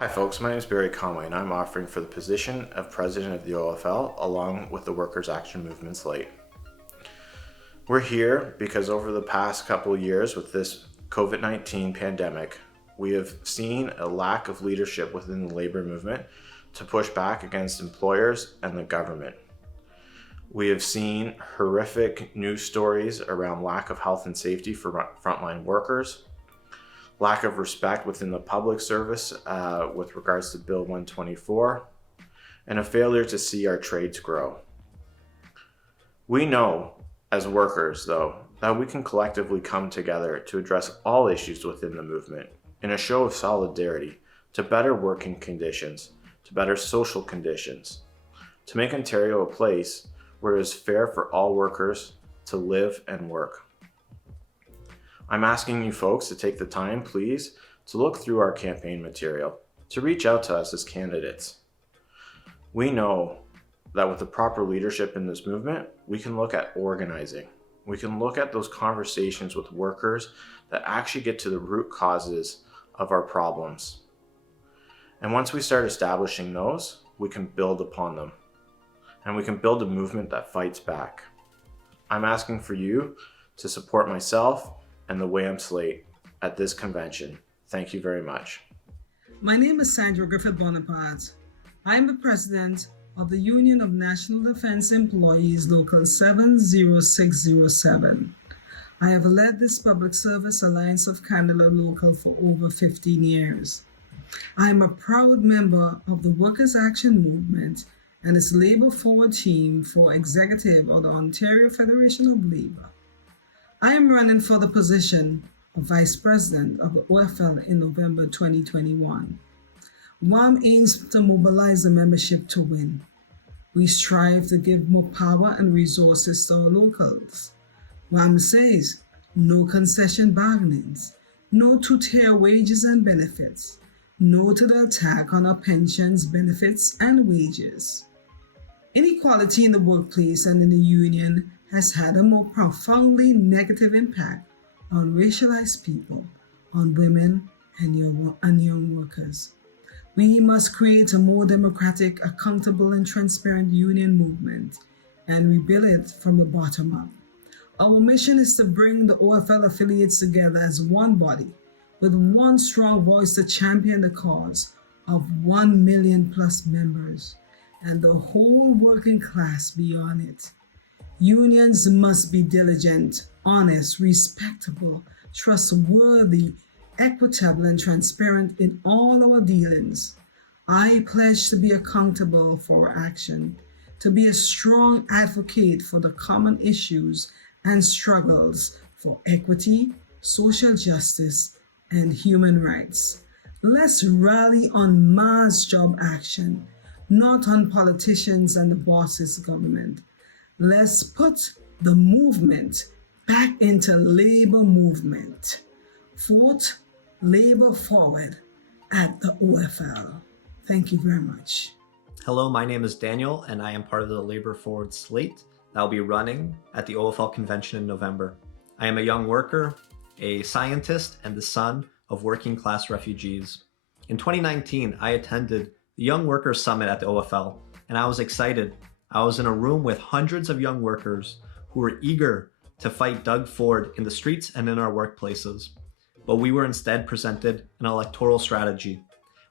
Hi folks, my name is Barry Conway and I'm offering for the position of President of the OFL along with the Workers' Action Movement slate. We're here because over the past couple of years with this COVID-19 pandemic, we have seen a lack of leadership within the labor movement to push back against employers and the government. We have seen horrific news stories around lack of health and safety for frontline workers, lack of respect within the public service with regards to Bill 124, and a failure to see our trades grow. We know as workers, though, that we can collectively come together to address all issues within the movement in a show of solidarity to better working conditions, to better social conditions, to make Ontario a place where it is fair for all workers to live and work. I'm asking you folks to take the time, please, to look through our campaign material, to reach out to us as candidates. We know that with the proper leadership in this movement, we can look at organizing. We can look at those conversations with workers that actually get to the root causes of our problems. And once we start establishing those, we can build upon them. And we can build a movement that fights back. I'm asking for you to support myself and the WAM slate at this convention. Thank you very much. My name is Sandra Griffin Bonaparte. I am the president of the Union of National Defense Employees Local 70607. I have led this Public Service Alliance of Canada Local for over 15 years. I am a proud member of the Workers' Action Movement and its Labour Forward team for executive of the Ontario Federation of Labour. I am running for the position of Vice President of the OFL in November 2021. WAM aims to mobilize the membership to win. We strive to give more power and resources to our locals. WAM says no concession bargainings, no two-tier wages and benefits, no to the attack on our pensions, benefits, and wages. Inequality in the workplace and in the union has had a more profoundly negative impact on racialized people, on women and young workers. We must create a more democratic, accountable, and transparent union movement and rebuild it from the bottom up. Our mission is to bring the OFL affiliates together as one body, with one strong voice to champion the cause of 1 million plus members and the whole working class beyond it. Unions must be diligent, honest, respectable, trustworthy, equitable, and transparent in all our dealings. I pledge to be accountable for our action, to be a strong advocate for the common issues and struggles for equity, social justice, and human rights. Let's rally on mass job action, not on politicians and the bosses' government. Let's put the movement back into labor movement. Vote Labor Forward at the OFL. Thank you very much. Hello, my name is Daniel, and I am part of the Labor Forward slate that will be running at the OFL convention in November. I am a young worker, a scientist, and the son of working class refugees. In 2019, I attended the Young Workers Summit at the OFL, and I was excited. I was in a room with hundreds of young workers who were eager to fight Doug Ford in the streets and in our workplaces. But we were instead presented an electoral strategy.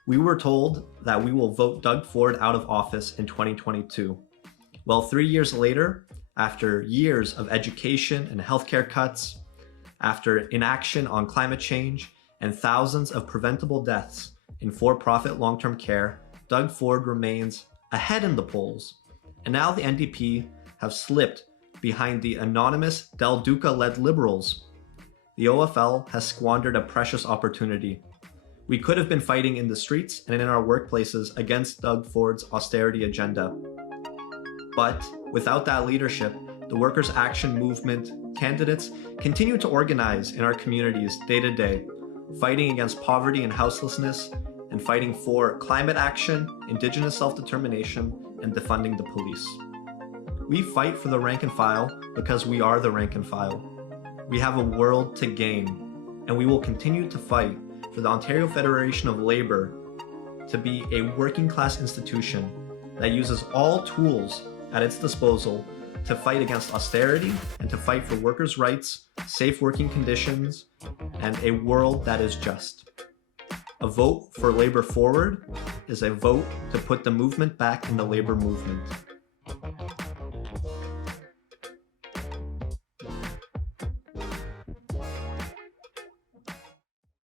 We were told that we will vote Doug Ford out of office in 2022. Well, 3 years later, after years of education and healthcare cuts, after inaction on climate change, and thousands of preventable deaths in for-profit long-term care, Doug Ford remains ahead in the polls. And now the NDP have slipped behind the anonymous Del Duca-led Liberals. The OFL has squandered a precious opportunity. We could have been fighting in the streets and in our workplaces against Doug Ford's austerity agenda. But without that leadership, the Workers' Action Movement candidates continue to organize in our communities day to day, fighting against poverty and houselessness, and fighting for climate action, Indigenous self-determination, and defunding the police. We fight for the rank and file because we are the rank and file. We have a world to gain, and we will continue to fight for the Ontario Federation of Labour to be a working class institution that uses all tools at its disposal to fight against austerity and to fight for workers' rights, safe working conditions, and a world that is just. A vote for Labor Forward is a vote to put the movement back in the labor movement.